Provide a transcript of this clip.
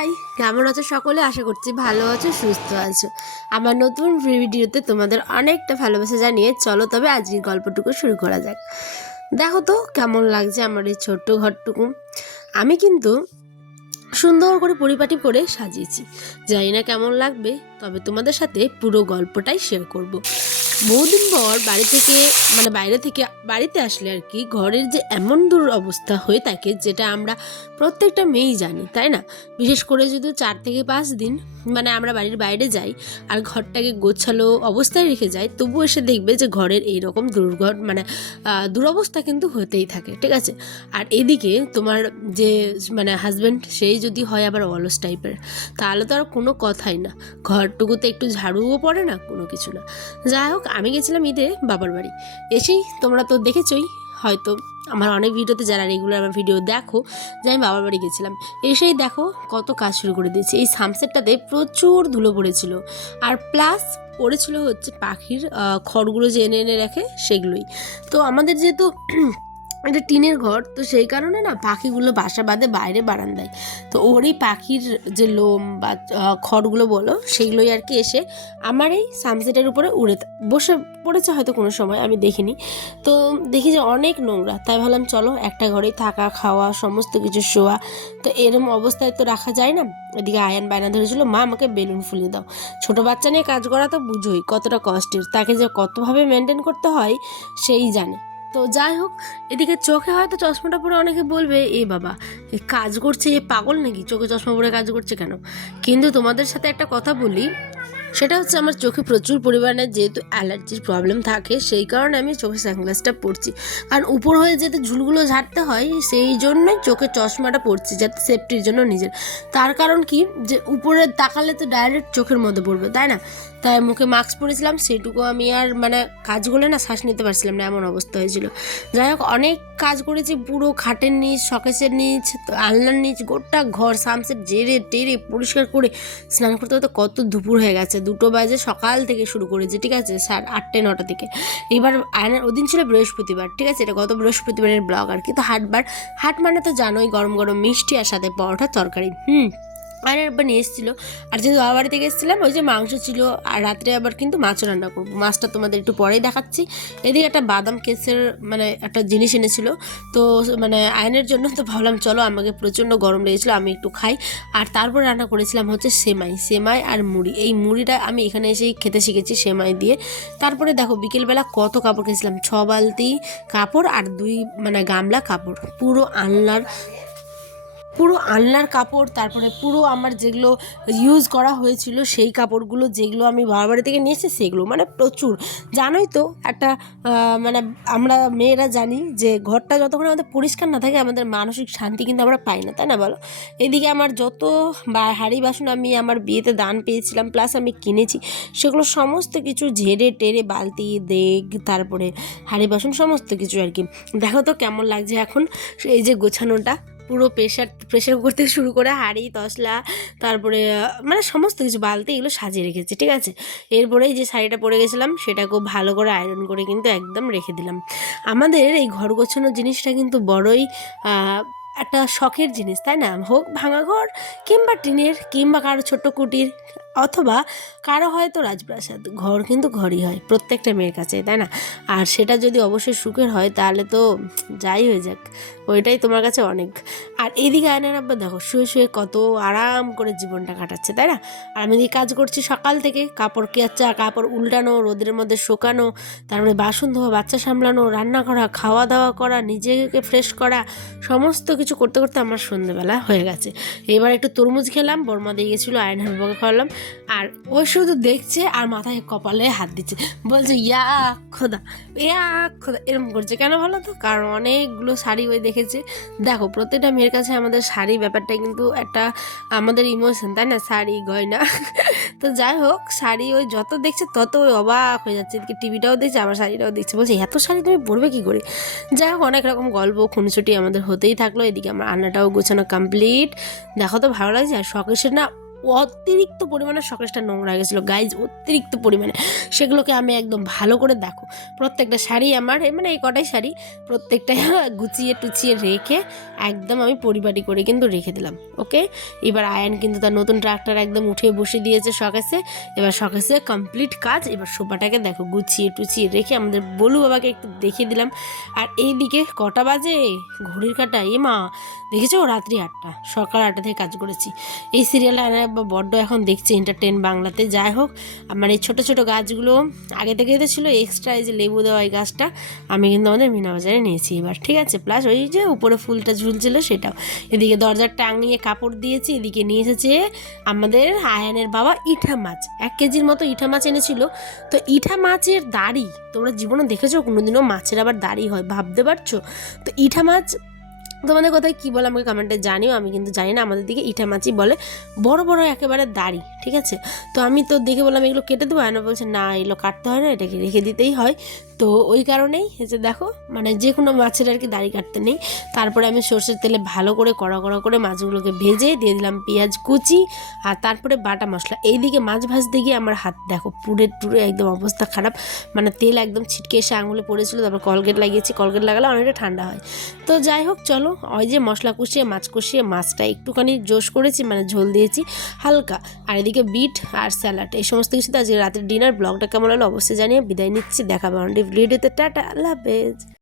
High, কেমন আছো সকলে? আশা করছি ভালো আছো, সুস্থ আছো। আমার নতুন ভিডিওতে তোমাদের অনেকটা ভালোবাসা জানিয়ে চলো তবে আজকের গল্পটুকু শুরু করা যাক। দেখো তো কেমন লাগছে আমার এই ছোট্ট ঘরটুকু। আমি কিন্তু সুন্দর করে পরিপাটি করে সাজিয়েছি, জানি না কেমন লাগবে, তবে তোমাদের সাথে পুরো গল্পটাই শেয়ার করব। বহুদিন পর বাড়ি থেকে বাইরে থেকে বাড়িতে আসলে আর কি ঘরের যে এমন অবস্থা হয়ে থাকে, যেটা আমরা প্রত্যেকটা মেয়েই জানি, তাই না? বিশেষ করে যদি 4 থেকে 5 দিন আমরা বাড়ির বাইরে যাই আর ঘরটাকে গোছালো অবস্থায় রেখে যাই, তবু এসে দেখবে যে ঘরের এইরকম দুরবস্থা কিন্তু হতেই থাকে, ঠিক আছে? আর এদিকে তোমার যে হাজব্যান্ড, সেই যদি হয় আবার অলস টাইপের, তাহলে তো আর কোনো কথাই না। ঘরটুকুতে একটু ঝাড়ুও পড়ে না, কোনো কিছু না। যাই হোক, আমি গেছিলাম ঈদে বাবার বাড়ি। এসেই তোমরা তো দেখেছই হয়তো আমার অনেক ভিডিওতে, যারা রেগুলার আমার ভিডিও দেখো, যে আমি বাবার বাড়ি গেছিলাম। এসেই দেখো কত কাজ শুরু করে দিয়েছি। এই সানসেটটাতে প্রচুর ধুলো পড়েছিল, আর প্লাস পড়েছিল হচ্ছে পাখির খড়গুলো যে এনে এনে রাখে সেগুলোই। তো আমাদের যেহেতু এটা টিনের ঘর, তো সেই কারণে না পাখিগুলো বাসা বাঁধে বাইরে বারান্দায়। তো ওরই পাখির যে লোম বা খড়গুলো বলো, সেগুলোই আর কি এসে আমার এই সানসেটের উপরে উড়ে বসে পড়েছে, হয়তো কোনো সময় আমি দেখিনি। তো দেখি যে অনেক নোংরা, তাই ভাবলাম চলো একটা ঘরেই থাকা খাওয়া সমস্ত কিছু শোয়া, তো এরম অবস্থায় তো রাখা যায় না। এদিকে আয়ান বায়না ধরেছিল, মা আমাকে বেলুন ফুলিয়ে দাও। ছোটো বাচ্চা নিয়ে কাজ করা তো বুঝোই কতটা কষ্টের, তাকে যে কতভাবে মেনটেন করতে হয় সেই জানে। তো যাই হোক, এদিকে চোখে হয়তো চশমাটা পরে অনেকে বলবে, এ বাবা কাজ করছে, এ পাগল নাকি, চোখে চশমা পরে কাজ করছে কেন? কিন্তু তোমাদের সাথে একটা কথা বলি, সেটা হচ্ছে আমার চোখে প্রচুর পরিমাণে যেহেতু অ্যালার্জির প্রবলেম থাকে, সেই কারণে আমি চোখে সানগ্লাসটা পরছি। আর উপর হয়ে যেতে ঝুলগুলো ঝাড়তে হয়, সেই জন্যই চোখে চশমাটা পরছি, যাতে সেফটির জন্য নিজের। তার কারণ কি, যে উপরে তাকালে তো ডাইরেক্ট চোখের মধ্যে পড়বে, তাই না? তাই মুখে মাস্ক পরেছিলাম, সেটুকু আমি আর কাজগুলো না শ্বাস নিতে পারছিলাম না, এমন অবস্থা হয়েছিল। যাই হোক, অনেক কাজ করেছি, পুরো খাটের নিচ, শকেসের নিচ, আলনার নিচ, গোটা ঘর সানসেট জেরে টেরে পরিষ্কার করে স্নান করতে করতে কত দুপুর হয়ে গেছে। 2টো বাজে, সকাল থেকে শুরু করেছি, ঠিক আছে, 8:30-9টা থেকে। এবার আয়নার ওদিন ছিল বৃহস্পতিবার, ঠিক আছে, এটা গত বৃহস্পতিবারের ব্লগ আর কি। তো হাট মানে তো জানোই, গরম গরম মিষ্টি আর সাথে পরোটা তরকারি। আর একবার নিয়ে এসেছিলো। আর যেহেতু বাবা বাড়ি থেকে এসেছিলাম, ওই যে মাংস ছিল, আর রাত্রে আবার কিন্তু মাছও রান্না করবো। মাছটা তোমাদের একটু পরেই দেখাচ্ছি। এদিকে একটা বাদাম কেসের একটা জিনিস এনেছিল, তো আয়নের জন্য। তো ভাবলাম চলো, আমাকে প্রচণ্ড গরম লেগেছিলো, আমি একটু খাই। আর তারপর রান্না করেছিলাম হচ্ছে সেমাই আর মুড়ি। এই মুড়িটা আমি এখানে এসেই খেতে শিখেছি সেমাই দিয়ে। তারপরে দেখো বিকেলবেলা কত কাপড় কেছিলাম, 6 বালতি কাপড় আর 2 গামলা কাপড়, পুরো আলনার কাপড়। তারপরে পুরো আমার যেগুলো ইউজ করা হয়েছিল সেই কাপড়গুলো, যেগুলো আমি বাবার বাড়ি থেকে নিয়ে এসেছি, সেগুলো প্রচুর। জানোই তো একটা আমরা মেয়েরা জানি যে ঘরটা যতক্ষণ আমাদের পরিষ্কার না থাকে, আমাদের মানসিক শান্তি কিন্তু আমরা পাই না, তাই না বলো? এদিকে আমার যত হাঁড়ি বাসন আমি আমার বিয়েতে দান পেয়েছিলাম, প্লাস আমি কিনেছি, সেগুলো সমস্ত কিছু ঝেড়ে টেরে, বালতি দেগ, তারপরে হাঁড়ি বাসন সমস্ত কিছু আর কি। দেখো তো কেমন লাগছে এখন এই যে গোছানোটা। পুরো প্রেশার কুকার থেকে শুরু করে হাঁড়ি তসলা, তারপরে সমস্ত কিছু বালতি, এগুলো সাজিয়ে রেখেছি, ঠিক আছে। এরপরে যে শাড়িটা পরে গেছিলাম, সেটা খুব ভালো করে আয়রন করে কিন্তু একদম রেখে দিলাম। আমাদের এই ঘর গোছানোর জিনিসটা কিন্তু বড়ই একটা শখের জিনিস, তাই না? হোক ভাঙা ঘর, কিংবা টিনের, কিংবা কারো ছোট্ট কুটির, অথবা কারো হয়তো রাজপ্রাসাদ, ঘর কিন্তু ঘরই হয় প্রত্যেকটা মেয়ের কাছে, তাই না? আর সেটা যদি অবশ্যই সুখের হয়, তাহলে তো যাই হয়ে যাক, ওইটাই তোমার কাছে অনেক। আর এইদিকে আয়নার আব্বা দেখো শুয়ে শুয়ে কত আরাম করে জীবনটা কাটাচ্ছে, তাই না? আর আমি এদিকে কাজ করছি সকাল থেকে, কাপড় কেচা, কাপড় উল্টানো, রোদের মধ্যে শুকানো, তারপরে বাসন ধোয়া, বাচ্চা সামলানো, রান্না করা, খাওয়া দাওয়া করা, নিজেকে ফ্রেশ করা, সমস্ত কিছু করতে করতে আমার সন্ধ্যেবেলা হয়ে গেছে। এবার একটু তরমুজ খেলাম, বর্মা দিয়ে গেছিলো, আয়নার বাবাকে খাওয়ালাম। আর ও শুধু দেখছে আর মাথায় কপালে হাত দিচ্ছে, বলছে ইয়া খোদা, এরকম করছে কেন ভালো তো? কারণ অনেকগুলো শাড়ি ওই দেখেছে। দেখো, প্রত্যেকটা মেয়ের কাছে আমাদের শাড়ি ব্যাপারটা কিন্তু একটা আমাদের ইমোশন, তাই না? শাড়ি গয়না। তো যাই হোক, শাড়ি ওই যত দেখছে তত ওই অবাক হয়ে যাচ্ছে। এদিকে টিভিটাও দেখছে, আবার শাড়িটাও দেখছে, বলছে এত শাড়ি তুমি পরবে কী করে? যাই হোক, অনেক রকম গল্প খুনসুটি আমাদের হতেই থাকলো। এদিকে আমার রান্নাটাও গোছানো কমপ্লিট। দেখো তো ভালো লাগছে। আর শখের না অতিরিক্ত পরিমাণে শোকেসটা নোংরা হয়ে গেছিলো গাইজ, অতিরিক্ত পরিমাণে। সেগুলোকে আমি একদম ভালো করে দেখো প্রত্যেকটা শাড়ি আমার মানে এই কটাই শাড়ি প্রত্যেকটা গুছিয়ে টুচিয়ে রেখে একদম আমি পরিপাটি করে কিন্তু রেখে দিলাম। ওকে, এবার আয়ান কিন্তু তার নতুন ট্রাক্টর একদম উঠে বসে দিয়েছে শোকেসে। এবার শোকেসে কমপ্লিট কাজ। এবার সোফাটাকে দেখো গুছিয়ে টুচিয়ে রেখে আমাদের বলু বাবাকে একটু দেখিয়ে দিলাম। আর এইদিকে কটা বাজে ঘড়ির কাঁটা, মা দেখেছো রাত্রি 8টা, সকাল 8টা থেকে কাজ করেছি। এই সিরিয়ালটা বড্ড এখন দেখছি এন্টারটেন বাংলাতে। যাই হোক, আমার এই ছোটো ছোটো গাছগুলো আগে থেকে তো ছিল এক্সট্রা, এই যে লেবু দেওয়া এই গাছটা আমি কিন্তু আমাদের মিনা বাজারে নিয়েছি এবার, ঠিক আছে। প্লাস ওই যে উপরে ফুলটা ঝুলছিল সেটাও। এদিকে দরজার টাঙিয়ে কাপড় দিয়েছি। এদিকে নিয়ে এসেছে আমাদের আয়ানের বাবা ইঠা মাছ, 1 কেজির মতো ইঠা মাছ এনেছিল। তো ইঠা মাছের দাড়ি তোমরা জীবনে দেখেছো কোনোদিনও মাছের আবার দাড়ি হয়, ভাবতে পারছো? তো ইঠা মাছ তোমাদের কোথায় কী বলে আমাকে কমেন্টে জানিও, আমি কিন্তু জানি না, আমাদের দিকে ইঠা মাছই বলে, বড় বড় একেবারে দাড়ি, ঠিক আছে। তো আমি তো দেখে বললাম এগুলো কেটে দেবো, আয়না বলছে না এগুলো কাটতে হয় না, এটাকে রেখে দিতেই হয়। তো ওই কারণেই এই যে দেখো মানে যে কোনো মাছের আর কি দাড়ি কাটতে নেই। তারপরে আমি সর্ষের তেলে ভালো করে কড়া কড়া করে মাছগুলোকে ভেজে দিয়ে দিলাম পেঁয়াজ কুচি আর তারপরে বাটা মশলা। এইদিকে মাছ ভাজতে গিয়ে আমার হাত দেখো পুড়ে টুড়ে একদম অবস্থা খারাপ, মানে তেল একদম ছিটকে এসে আঙুলে পড়েছিল। তারপর কলগেট লাগিয়েছি, কলগেট লাগালে অনেকটা ঠান্ডা হয়। তো যাই হোক চলো, ওই যে মশলা কষিয়ে মাছটা একটুখানি জোশ করেছি, মানে ঝোল দিয়েছি হালকা। আর এদিকে বিট আর স্যালাড, এই সমস্ত কিছুতে আজকে রাতের ডিনার। ব্লগটা কেমন হলো অবশ্যই জানিয়ে বিদায় নিচ্ছি, দেখাবো ভিডিওতে। টাটা, আল্লাহ হাফেজ।